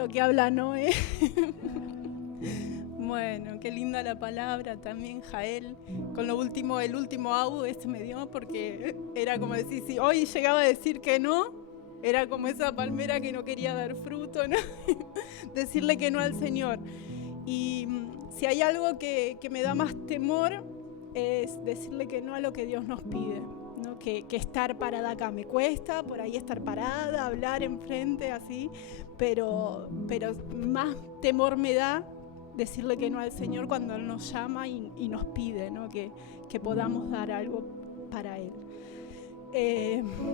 lindo que habla Noé. Bueno, qué linda la palabra también, Jael. Con el último audio me dio porque era como decir, si hoy llegaba a decir que no, era como esa palmera que no quería dar fruto, ¿no? Decirle que no al Señor. Y si hay algo que me da más temor es decirle que no a lo que Dios nos pide, ¿no? Que estar parada acá. Me cuesta por ahí estar parada, hablar enfrente así, pero más temor me da decirle que no al Señor cuando Él nos llama y nos pide, ¿no? Que podamos dar algo para Él.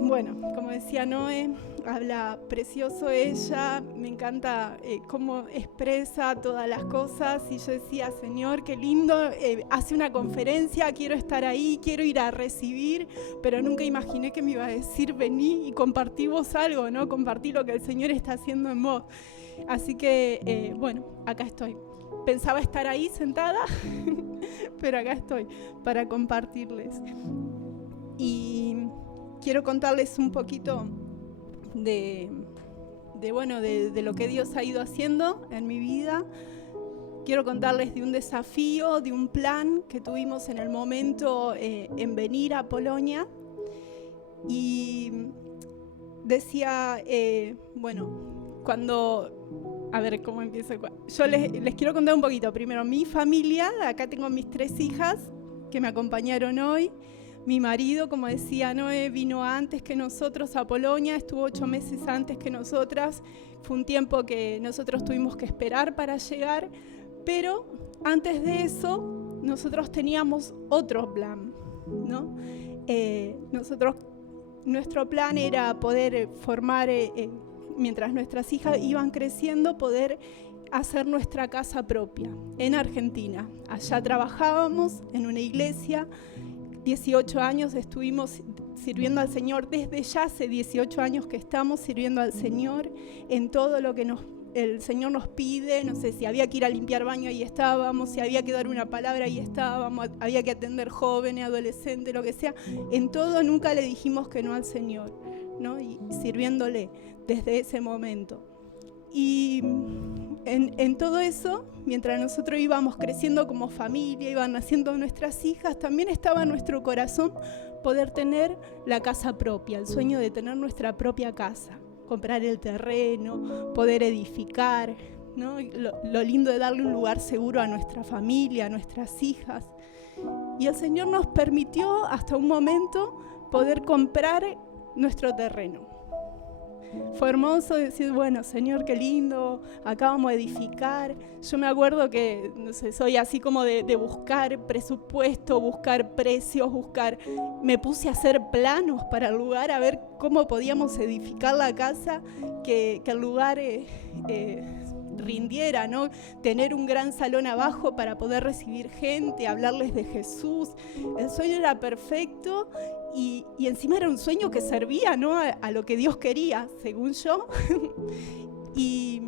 Bueno, como decía Noé, habla precioso ella, me encanta cómo expresa todas las cosas y yo decía, Señor, qué lindo, hace una conferencia, quiero estar ahí, quiero ir a recibir, pero nunca imaginé que me iba a decir, vení y compartí vos algo, ¿no? Compartí lo que el Señor está haciendo en vos. Así que, bueno, acá estoy. Pensaba estar ahí sentada, pero acá estoy para compartirles. Y quiero contarles un poquito de lo que Dios ha ido haciendo en mi vida. Quiero contarles de un desafío, de un plan que tuvimos en el momento en venir a Polonia. Y decía, a ver cómo empiezo. Yo les quiero contar un poquito. Primero, mi familia, acá tengo mis 3 hijas que me acompañaron hoy. Mi marido, como decía Noé, vino antes que nosotros a Polonia, estuvo 8 meses antes que nosotras. Fue un tiempo que nosotros tuvimos que esperar para llegar, pero antes de eso nosotros teníamos otro plan, ¿no? Nuestro plan era poder formar, mientras nuestras hijas iban creciendo, poder hacer nuestra casa propia en Argentina. Allá trabajábamos en una iglesia. 18 años estuvimos sirviendo al Señor, desde ya hace 18 años que estamos sirviendo al Señor en todo lo que el Señor nos pide. No sé, si había que ir a limpiar baño, ahí estábamos, si había que dar una palabra, ahí estábamos, había que atender jóvenes, adolescentes, lo que sea. En todo nunca le dijimos que no al Señor, ¿no? Y sirviéndole desde ese momento. Y en todo eso, mientras nosotros íbamos creciendo como familia, iban naciendo nuestras hijas, también estaba en nuestro corazón poder tener la casa propia, el sueño de tener nuestra propia casa, comprar el terreno, poder edificar, ¿no? Lo lindo de darle un lugar seguro a nuestra familia, a nuestras hijas. Y el Señor nos permitió hasta un momento poder comprar nuestro terreno. Fue hermoso decir, bueno, Señor, qué lindo, acá vamos a edificar. Yo me acuerdo que, no sé, soy así como de buscar presupuesto, buscar precios, me puse a hacer planos para el lugar, a ver cómo podíamos edificar la casa, que el lugar rindiera, ¿no? Tener un gran salón abajo para poder recibir gente, hablarles de Jesús. El sueño era perfecto y encima era un sueño que servía, ¿no? a lo que Dios quería, según yo. Y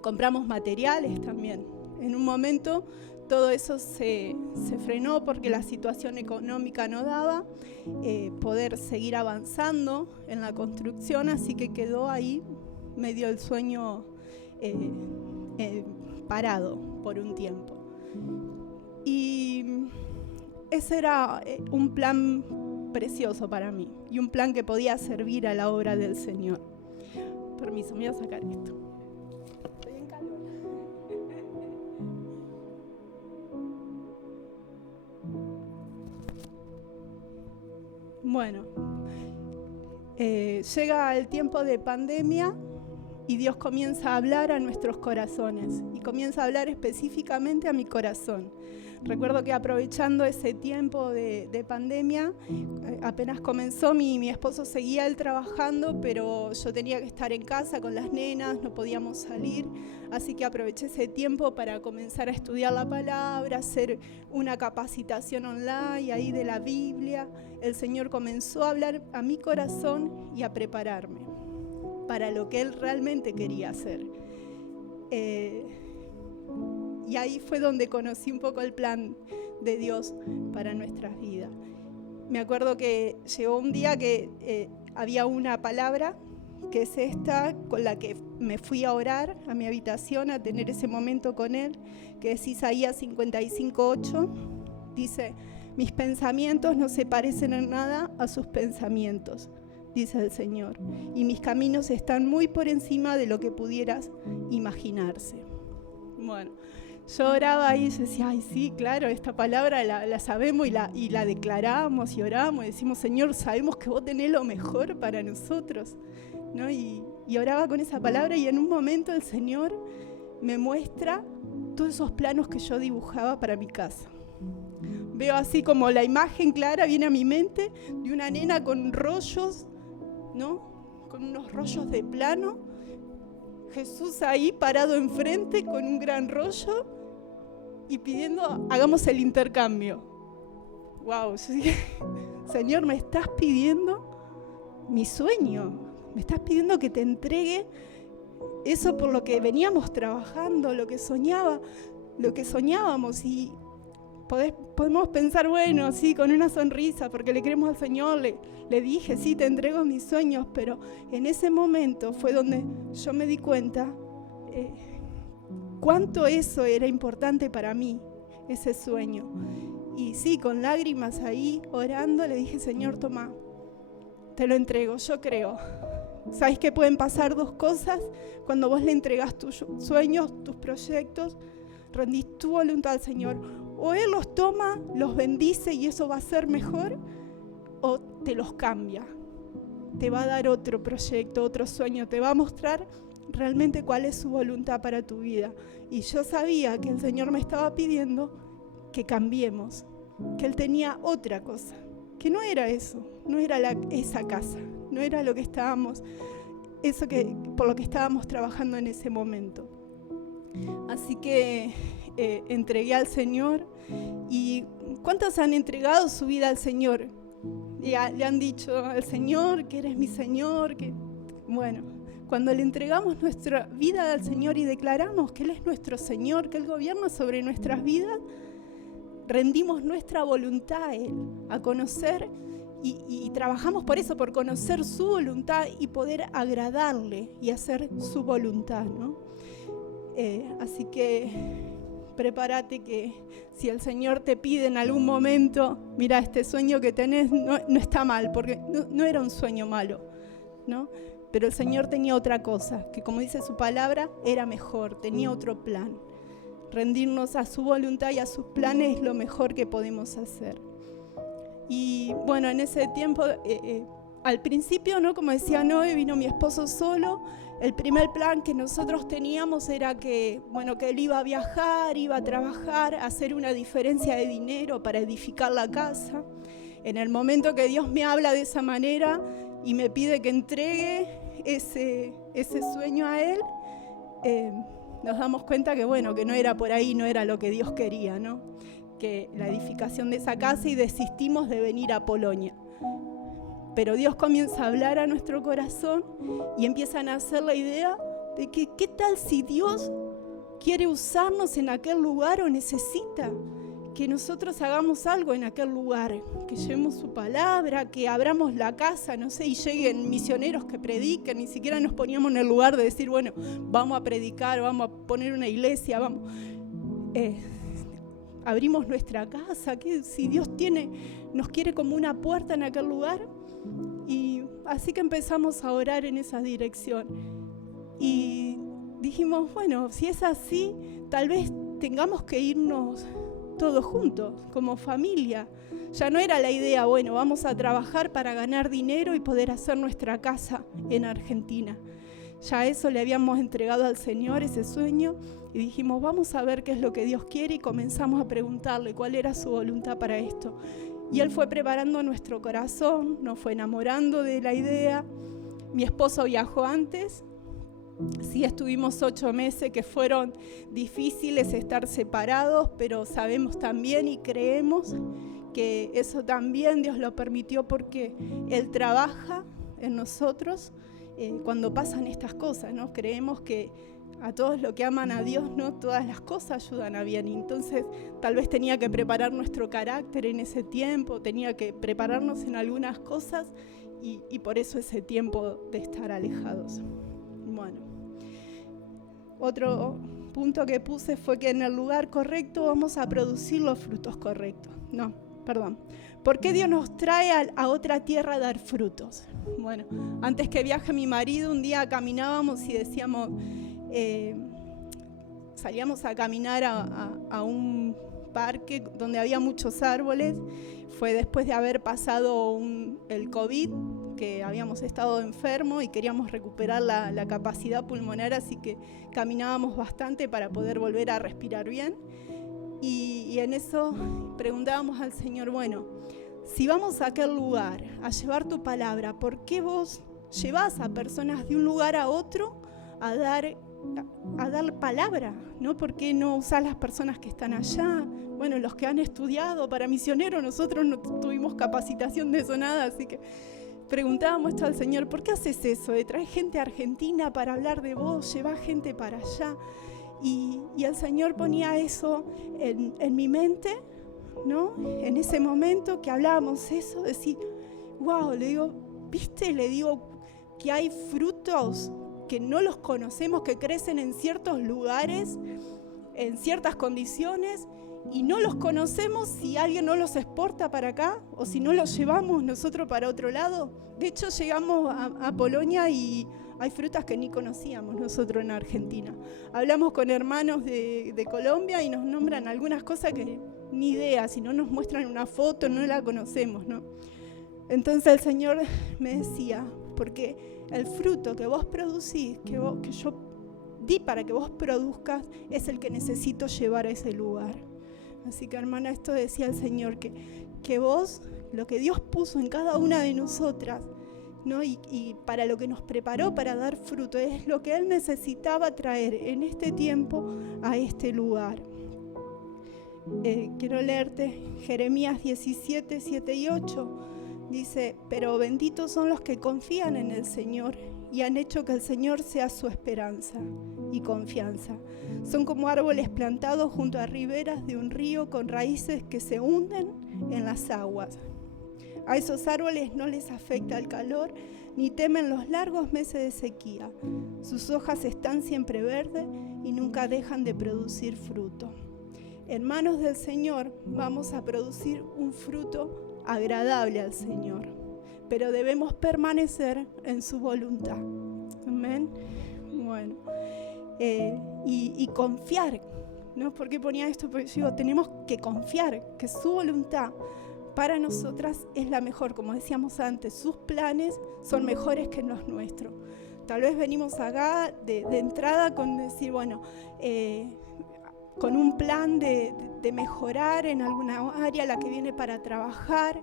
compramos materiales también. En un momento todo eso se frenó porque la situación económica no daba poder seguir avanzando en la construcción, así que quedó ahí medio el sueño parado por un tiempo. Y ese era un plan precioso para mí y un plan que podía servir a la obra del Señor. Permiso, me voy a sacar esto. Estoy en calor. Bueno, llega el tiempo de pandemia y Dios comienza a hablar a nuestros corazones y comienza a hablar específicamente a mi corazón. Recuerdo que aprovechando ese tiempo de pandemia, apenas comenzó, mi esposo seguía él trabajando, pero yo tenía que estar en casa con las nenas, no podíamos salir, así que aproveché ese tiempo para comenzar a estudiar la palabra, hacer una capacitación online ahí de la Biblia. El Señor comenzó a hablar a mi corazón y a prepararme para lo que Él realmente quería hacer. Y ahí fue donde conocí un poco el plan de Dios para nuestras vidas. Me acuerdo que llegó un día que había una palabra que es esta con la que me fui a orar a mi habitación, a tener ese momento con Él, que es Isaías 55:8. Dice: mis pensamientos no se parecen en nada a sus pensamientos, dice el Señor, y mis caminos están muy por encima de lo que pudieras imaginarse. Bueno, yo oraba ahí y decía, ay sí, claro, esta palabra la sabemos y la declaramos y oramos y decimos, Señor, sabemos que vos tenés lo mejor para nosotros, ¿no? Y oraba con esa palabra, y en un momento el Señor me muestra todos esos planos que yo dibujaba para mi casa. Veo así como la imagen clara, viene a mi mente, de una nena con rollos, ¿no? Con unos rollos de plano, Jesús ahí parado enfrente con un gran rollo y pidiendo, hagamos el intercambio. Wow, Señor, me estás pidiendo mi sueño, me estás pidiendo que te entregue eso por lo que veníamos trabajando, lo que soñábamos, y podemos pensar, bueno, sí, con una sonrisa, porque le creemos al Señor, le dije, sí, te entrego mis sueños, pero en ese momento fue donde yo me di cuenta cuánto eso era importante para mí, ese sueño. Y sí, con lágrimas ahí, orando, le dije, Señor, toma, te lo entrego, yo creo. ¿Sabes que pueden pasar dos cosas cuando vos le entregás tus sueños, tus proyectos, rendís tu voluntad al Señor? O Él los toma, los bendice y eso va a ser mejor, o te los cambia. Te va a dar otro proyecto, otro sueño, te va a mostrar realmente cuál es su voluntad para tu vida. Y yo sabía que el Señor me estaba pidiendo que cambiemos, que Él tenía otra cosa, que no era eso, no era esa casa, no era lo que estábamos, por lo que estábamos trabajando en ese momento. Así que entregué al Señor. ¿Y cuántos han entregado su vida al Señor? Le han dicho al Señor que eres mi Señor, que bueno, cuando le entregamos nuestra vida al Señor y declaramos que Él es nuestro Señor, que Él gobierna sobre nuestras vidas, rendimos nuestra voluntad a Él, a conocer y trabajamos por eso, por conocer su voluntad y poder agradarle y hacer su voluntad, ¿no? Así que prepárate, que si el Señor te pide en algún momento, mira, este sueño que tenés no está mal, porque no era un sueño malo, ¿no? Pero el Señor tenía otra cosa, que como dice su palabra, era mejor, tenía otro plan. Rendirnos a su voluntad y a sus planes es lo mejor que podemos hacer. Y bueno, en ese tiempo, al principio, ¿no? Como decía Noé, vino mi esposo solo. El primer plan que nosotros teníamos era que él iba a viajar, iba a trabajar, a hacer una diferencia de dinero para edificar la casa. En el momento que Dios me habla de esa manera y me pide que entregue ese sueño a Él, nos damos cuenta que no era por ahí, no era lo que Dios quería, ¿no? Que la edificación de esa casa, y desistimos de venir a Polonia. Pero Dios comienza a hablar a nuestro corazón y empiezan a hacer la idea de que ¿qué tal si Dios quiere usarnos en aquel lugar o necesita que nosotros hagamos algo en aquel lugar? Que llevemos su palabra, que abramos la casa, no sé, y lleguen misioneros que prediquen. Ni siquiera nos poníamos en el lugar de decir, bueno, vamos a predicar, vamos a poner una iglesia, vamos. Abrimos nuestra casa, que si Dios nos quiere como una puerta en aquel lugar. Y así que empezamos a orar en esa dirección. Y dijimos, bueno, si es así, tal vez tengamos que irnos todos juntos, como familia. Ya no era la idea, bueno, vamos a trabajar para ganar dinero y poder hacer nuestra casa en Argentina. Ya eso le habíamos entregado al Señor, ese sueño, y dijimos, vamos a ver qué es lo que Dios quiere, y comenzamos a preguntarle cuál era su voluntad para esto. Y Él fue preparando nuestro corazón, nos fue enamorando de la idea. Mi esposo viajó antes. Sí, estuvimos 8 meses que fueron difíciles estar separados, pero sabemos también y creemos que eso también Dios lo permitió, porque Él trabaja en nosotros cuando pasan estas cosas, ¿no? Creemos que a todos los que aman a Dios, ¿no? Todas las cosas ayudan a bien. Y entonces tal vez tenía que preparar nuestro carácter en ese tiempo, tenía que prepararnos en algunas cosas, y por eso ese tiempo de estar alejados. Bueno, otro punto que puse fue que en el lugar correcto vamos a producir los frutos correctos. ¿Por qué Dios nos trae a otra tierra a dar frutos? Bueno, antes que viaje mi marido, un día caminábamos y decíamos, salíamos a caminar a un parque donde había muchos árboles. Fue después de haber pasado el COVID, que habíamos estado enfermos y queríamos recuperar la capacidad pulmonar, así que caminábamos bastante para poder volver a respirar bien. Y en eso preguntábamos al Señor, bueno, si vamos a aquel lugar a llevar tu palabra, ¿por qué vos llevás a personas de un lugar a otro a dar palabra? ¿No? ¿Por qué no usás las personas que están allá? Bueno, los que han estudiado para misioneros, nosotros no tuvimos capacitación de eso nada, así que preguntábamos esto al Señor, ¿por qué haces eso? De traer gente a Argentina para hablar de vos, llevar gente para allá. Y el Señor ponía eso en mi mente, ¿no? En ese momento que hablábamos eso, decir, wow, le digo, ¿viste? Le digo que hay frutos que no los conocemos, que crecen en ciertos lugares, en ciertas condiciones, y no los conocemos si alguien no los exporta para acá o si no los llevamos nosotros para otro lado. De hecho, llegamos a Polonia y hay frutas que ni conocíamos nosotros en Argentina. Hablamos con hermanos de Colombia y nos nombran algunas cosas que ni idea, si no nos muestran una foto no la conocemos, ¿no? Entonces el Señor me decía, porque el fruto que vos producís, que yo di para que vos produzcas, es el que necesito llevar a ese lugar. Así que, hermana, esto decía el Señor, que vos, lo que Dios puso en cada una de nosotras, ¿no? Y para lo que nos preparó para dar fruto, es lo que Él necesitaba traer en este tiempo a este lugar. Quiero leerte Jeremías 17, 7 y 8. Dice, pero benditos son los que confían en el Señor y han hecho que el Señor sea su esperanza y confianza. Son como árboles plantados junto a riberas de un río con raíces que se hunden en las aguas. A esos árboles no les afecta el calor ni temen los largos meses de sequía. Sus hojas están siempre verdes y nunca dejan de producir fruto. En manos del Señor vamos a producir un fruto agradable al Señor, pero debemos permanecer en su voluntad. Amén. Bueno, y confiar, ¿no? ¿Por qué ponía esto? Porque digo, tenemos que confiar que su voluntad para nosotras es la mejor. Como decíamos antes, sus planes son mejores que los nuestros. Tal vez venimos acá de entrada con decir, bueno, con un plan de mejorar en alguna área, la que viene para trabajar.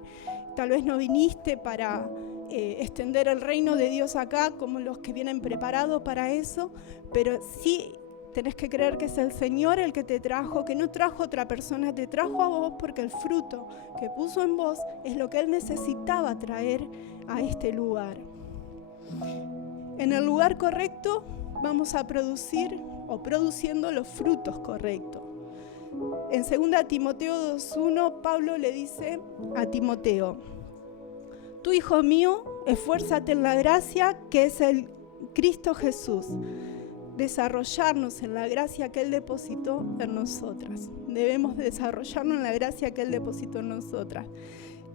Tal vez no viniste para extender el reino de Dios acá, como los que vienen preparados para eso, pero sí tenés que creer que es el Señor el que te trajo, que no trajo otra persona, te trajo a vos porque el fruto que puso en vos es lo que Él necesitaba traer a este lugar. En el lugar correcto vamos a producir o produciendo los frutos correctos. En 2 Timoteo 2:1, Pablo le dice a Timoteo, tú, hijo mío, esfuérzate en la gracia que es el Cristo Jesús. Desarrollarnos en la gracia que Él depositó en nosotras. Debemos desarrollarnos en la gracia que Él depositó en nosotras.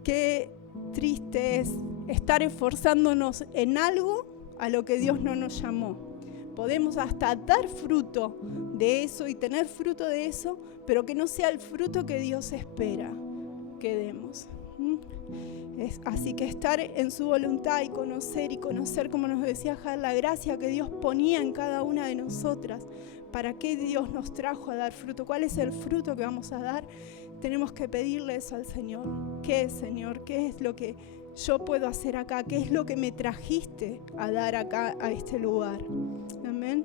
Qué triste es estar esforzándonos en algo a lo que Dios no nos llamó. Podemos hasta dar fruto de eso y tener fruto de eso, pero que no sea el fruto que Dios espera que demos. Así que estar en su voluntad y conocer, como nos decía Jar, la gracia que Dios ponía en cada una de nosotras. ¿Para qué Dios nos trajo a dar fruto? ¿Cuál es el fruto que vamos a dar? Tenemos que pedirle eso al Señor. ¿Qué es, Señor? ¿Qué es lo que yo puedo hacer acá? ¿Qué es lo que me trajiste a dar acá, a este lugar? Amén.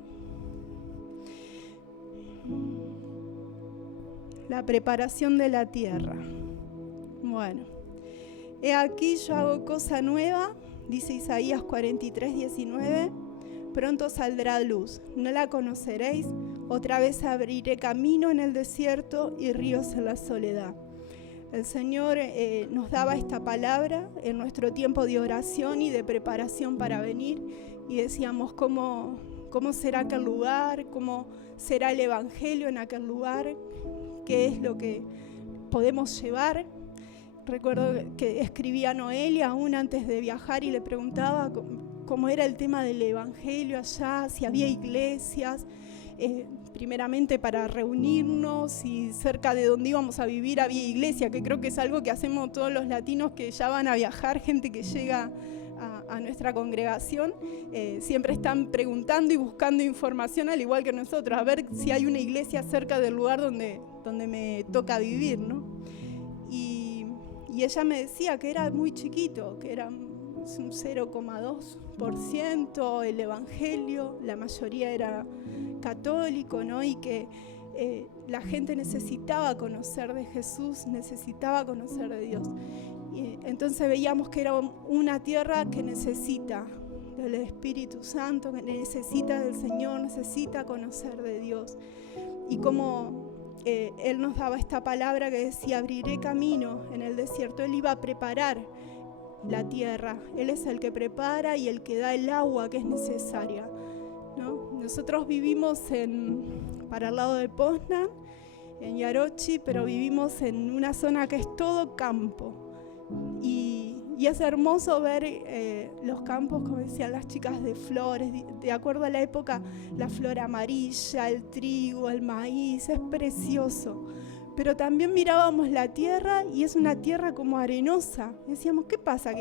La preparación de la tierra. Bueno, he aquí yo hago cosa nueva, dice Isaías 43:19. Pronto saldrá luz, no la conoceréis. Otra vez abriré camino en el desierto y ríos en la soledad. el Señor nos daba esta palabra en nuestro tiempo de oración y de preparación para venir, y decíamos cómo será aquel lugar, cómo será el Evangelio en aquel lugar, qué es lo que podemos llevar. Recuerdo que escribía a Noelia aún antes de viajar y le preguntaba cómo era el tema del Evangelio allá, si había iglesias, primeramente para reunirnos, y cerca de donde íbamos a vivir había iglesia, que creo que es algo que hacemos todos los latinos que ya van a viajar, gente que llega a nuestra congregación, siempre están preguntando y buscando información al igual que nosotros, a ver si hay una iglesia cerca del lugar donde me toca vivir, ¿no? Y ella me decía que era muy chiquito, que era un 0,2% el evangelio, la mayoría era católico, ¿no? Y que la gente necesitaba conocer de Jesús, necesitaba conocer de Dios. Y entonces veíamos que era una tierra que necesita del Espíritu Santo, que necesita del Señor, necesita conocer de Dios. Y como Él nos daba esta palabra que decía, abriré camino en el desierto. Él iba a preparar la tierra. Él es el que prepara y el que da el agua que es necesaria, ¿no? Nosotros vivimos para el lado de Poznan, en Yarochi, pero vivimos en una zona que es todo campo. Y es hermoso ver los campos, como decían las chicas, de flores, de acuerdo a la época, la flor amarilla, el trigo, el maíz, es precioso. Pero también mirábamos la tierra y es una tierra como arenosa. Decíamos, ¿qué pasa?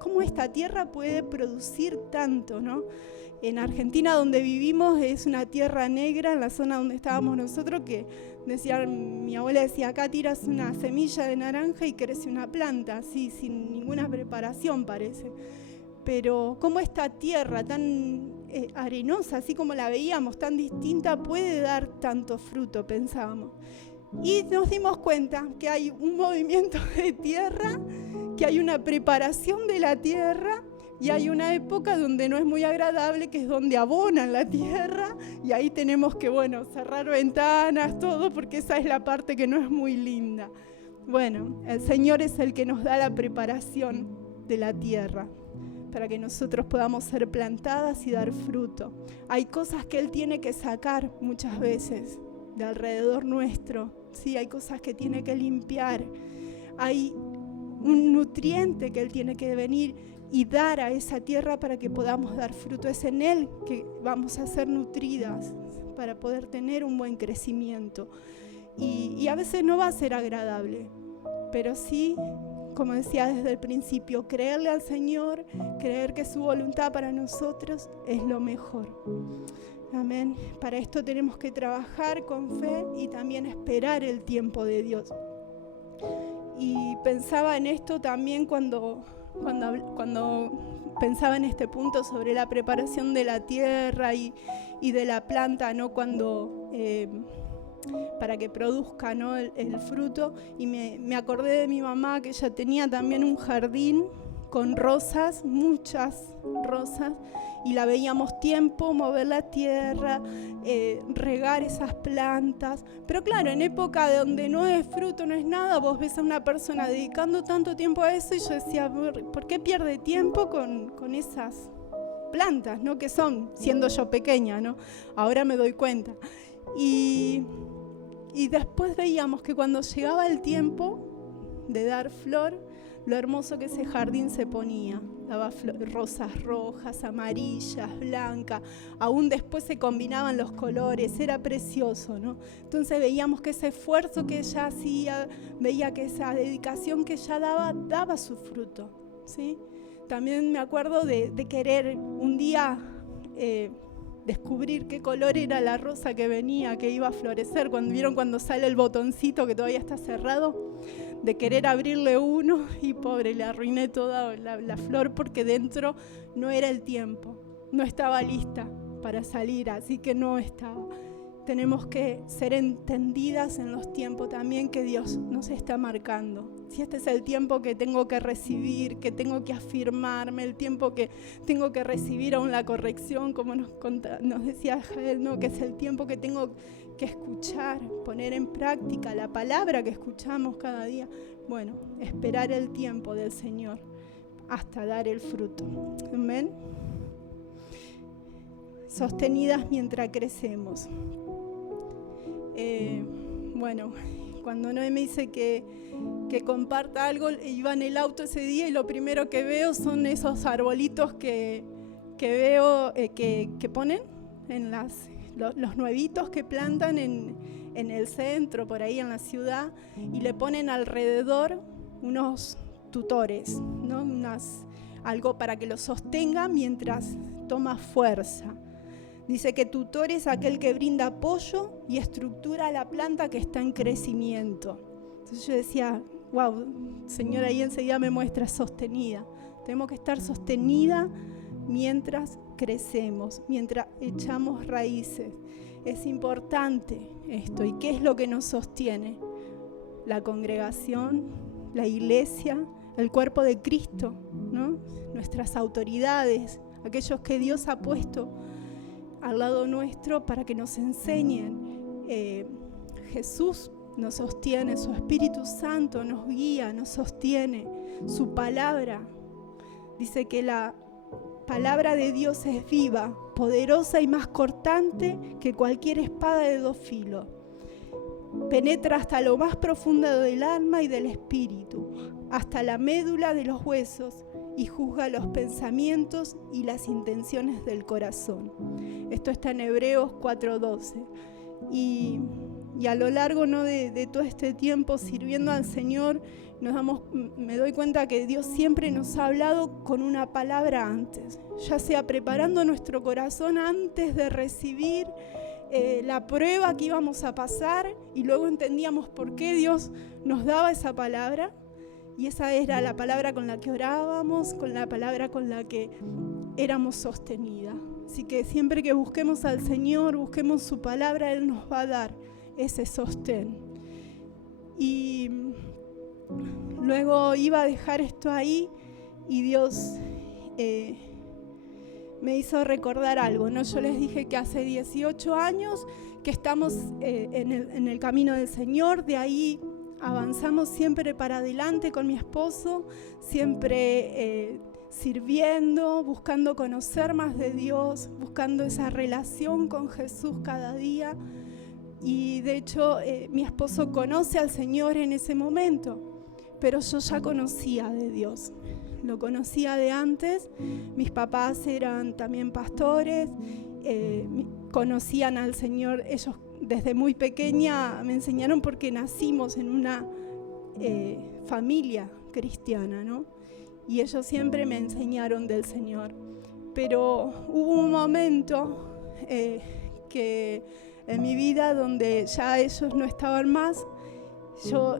¿Cómo esta tierra puede producir tanto, ¿no? En Argentina, donde vivimos, es una tierra negra, en la zona donde estábamos nosotros, que mi abuela decía, acá tiras una semilla de naranja y crece una planta, así, sin ninguna preparación parece. Pero cómo esta tierra tan arenosa, así como la veíamos, tan distinta, puede dar tanto fruto, pensábamos. Y nos dimos cuenta que hay un movimiento de tierra, que hay una preparación de la tierra, y hay una época donde no es muy agradable, que es donde abonan la tierra, y ahí tenemos que, cerrar ventanas, todo, porque esa es la parte que no es muy linda. Bueno, el Señor es el que nos da la preparación de la tierra, para que nosotros podamos ser plantadas y dar fruto. Hay cosas que Él tiene que sacar muchas veces de alrededor nuestro, ¿sí? Hay cosas que tiene que limpiar, hay un nutriente que Él tiene que venir y dar a esa tierra para que podamos dar fruto. Es en Él que vamos a ser nutridas para poder tener un buen crecimiento. Y a veces no va a ser agradable, pero sí, como decía desde el principio, creerle al Señor, creer que su voluntad para nosotros es lo mejor. Amén. Para esto tenemos que trabajar con fe y también esperar el tiempo de Dios. Y pensaba en esto también cuando pensaba en este punto sobre la preparación de la tierra y de la planta, ¿no? Para que produzca, ¿no? el fruto. Y me acordé de mi mamá, que ella tenía también un jardín con rosas, muchas rosas, y la veíamos mover la tierra, regar esas plantas. Pero claro, en época donde no es fruto, no es nada, vos ves a una persona dedicando tanto tiempo a eso, y yo decía, ¿por qué pierde tiempo con esas plantas, ¿no? Que son, siendo yo pequeña, ¿no? Ahora me doy cuenta. Y después veíamos que cuando llegaba el tiempo de dar flor, lo hermoso que ese jardín se ponía. Daba rosas rojas, amarillas, blancas. Aún después se combinaban los colores. Era precioso, ¿no? Entonces veíamos que ese esfuerzo que ella hacía, veía que esa dedicación que ella daba su fruto, ¿sí? También me acuerdo de querer un día descubrir qué color era la rosa que venía, que iba a florecer. Cuando sale el botoncito que todavía está cerrado, de querer abrirle uno, y pobre, le arruiné toda la flor porque dentro no era el tiempo, no estaba lista para salir, así que no estaba. Tenemos que ser entendidas en los tiempos también que Dios nos está marcando. Si este es el tiempo que tengo que recibir, que tengo que afirmarme, el tiempo que tengo que recibir aún la corrección, como nos decía Jael, ¿no? Que es el tiempo que tengo que escuchar, poner en práctica la palabra que escuchamos cada día. Bueno, esperar el tiempo del Señor hasta dar el fruto. Amén. Sostenidas mientras crecemos. Bueno, cuando Noé me dice que comparta algo, iba en el auto ese día y lo primero que veo son esos arbolitos que veo que ponen en los nuevitos que plantan en el centro, por ahí en la ciudad, y le ponen alrededor unos tutores, ¿no? Algo para que lo sostenga mientras toma fuerza. Dice que tutor es aquel que brinda apoyo y estructura la planta que está en crecimiento. Entonces yo decía, wow, Señor, ahí enseguida me muestra sostenida. Tenemos que estar sostenida mientras crecemos, mientras echamos raíces. Es importante esto. ¿Y qué es lo que nos sostiene? La congregación, la iglesia, el cuerpo de Cristo, ¿no? Nuestras autoridades, aquellos que Dios ha puesto al lado nuestro para que nos enseñen. Jesús nos sostiene, su Espíritu Santo nos guía, nos sostiene, su palabra. Dice que la palabra de Dios es viva, poderosa y más cortante que cualquier espada de 2 filos. Penetra hasta lo más profundo del alma y del espíritu, hasta la médula de los huesos, y juzga los pensamientos y las intenciones del corazón. Esto está en Hebreos 4:12. Y a lo largo, ¿no?, de todo este tiempo sirviendo al Señor, me doy cuenta que Dios siempre nos ha hablado con una palabra antes, ya sea preparando nuestro corazón antes de recibir la prueba que íbamos a pasar, y luego entendíamos por qué Dios nos daba esa palabra. Y esa era la palabra con la que orábamos, con la palabra con la que éramos sostenidas. Así que siempre que busquemos al Señor, busquemos su palabra, Él nos va a dar ese sostén. Y luego iba a dejar esto ahí y Dios me hizo recordar algo, ¿no? Yo les dije que hace 18 años que estamos en el camino del Señor. De ahí avanzamos siempre para adelante con mi esposo, siempre sirviendo, buscando conocer más de Dios, buscando esa relación con Jesús cada día. Y de hecho mi esposo conoce al Señor en ese momento, pero yo ya conocía de Dios, lo conocía de antes. Mis papás eran también pastores, conocían al Señor. Ellos desde muy pequeña me enseñaron porque nacimos en una familia cristiana, ¿no? Y ellos siempre me enseñaron del Señor. Pero hubo un momento que en mi vida donde ya ellos no estaban más. Yo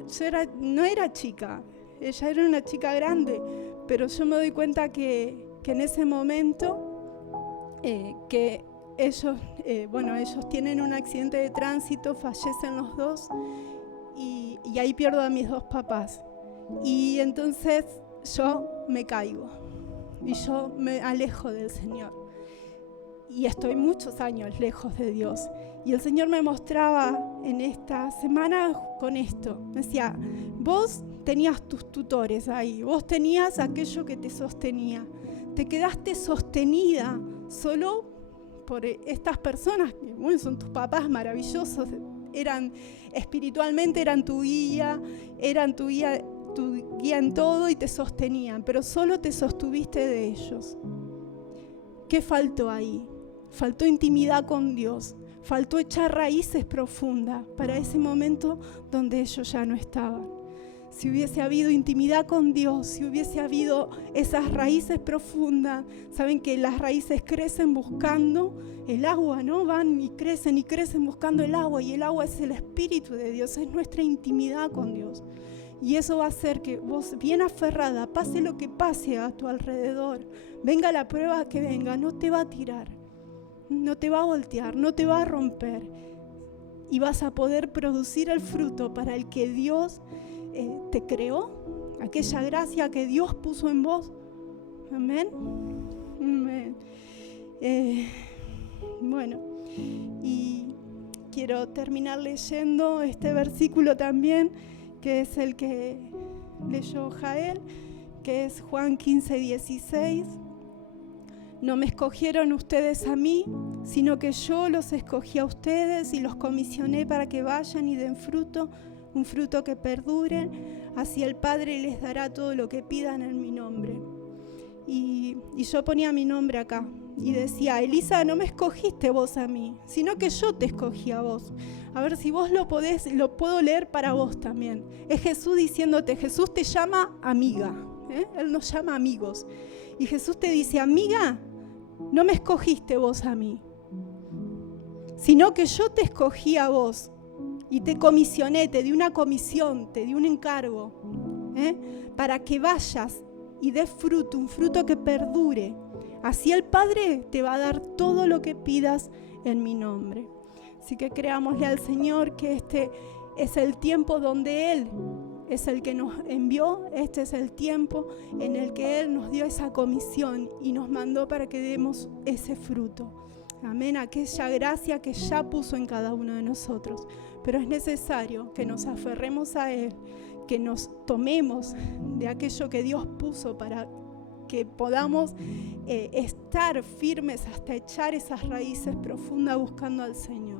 no era chica, ella era una chica grande, pero yo me doy cuenta que en ese momento que ellos tienen un accidente de tránsito, fallecen los dos y ahí pierdo a mis 2 papás. Y entonces yo me caigo y yo me alejo del Señor. Y estoy muchos años lejos de Dios. Y el Señor me mostraba en esta semana con esto. Me decía, vos tenías tus tutores ahí, vos tenías aquello que te sostenía. Te quedaste sostenida solo por estas personas que, bueno, son tus papás maravillosos, espiritualmente eran tu guía en todo y te sostenían, pero solo te sostuviste de ellos. ¿Qué faltó ahí? Faltó intimidad con Dios, faltó echar raíces profundas para ese momento donde ellos ya no estaban. Si hubiese habido intimidad con Dios, si hubiese habido esas raíces profundas, saben que las raíces crecen buscando el agua, ¿no? Van y crecen buscando el agua, y el agua es el Espíritu de Dios, es nuestra intimidad con Dios. Y eso va a hacer que vos, bien aferrada, pase lo que pase a tu alrededor, venga la prueba que venga, no te va a tirar, no te va a voltear, no te va a romper, y vas a poder producir el fruto para el que Dios te creó, aquella gracia que Dios puso en vos. Amén. Amén. Bueno, y quiero terminar leyendo este versículo también, que es el que leyó Jael, que es Juan 15:16. No me escogieron ustedes a mí, sino que yo los escogí a ustedes y los comisioné para que vayan y den fruto, un fruto que perdure. Así el Padre les dará todo lo que pidan en mi nombre. Y yo ponía mi nombre acá y decía: Elisa, no me escogiste vos a mí, sino que yo te escogí a vos. A ver si vos lo podés, lo puedo leer para vos también. Es Jesús diciéndote, Jesús te llama amiga, Él nos llama amigos. Y Jesús te dice: amiga, no me escogiste vos a mí, sino que yo te escogí a vos y te comisioné, te di una comisión, te di un encargo, para que vayas y des fruto, un fruto que perdure. Así el Padre te va a dar todo lo que pidas en mi nombre. Así que creámosle al Señor que este es el tiempo donde Él es el que nos envió, este es el tiempo en el que Él nos dio esa comisión y nos mandó para que demos ese fruto. Amén, aquella gracia que ya puso en cada uno de nosotros. Pero es necesario que nos aferremos a Él, que nos tomemos de aquello que Dios puso para que podamos estar firmes hasta echar esas raíces profundas buscando al Señor.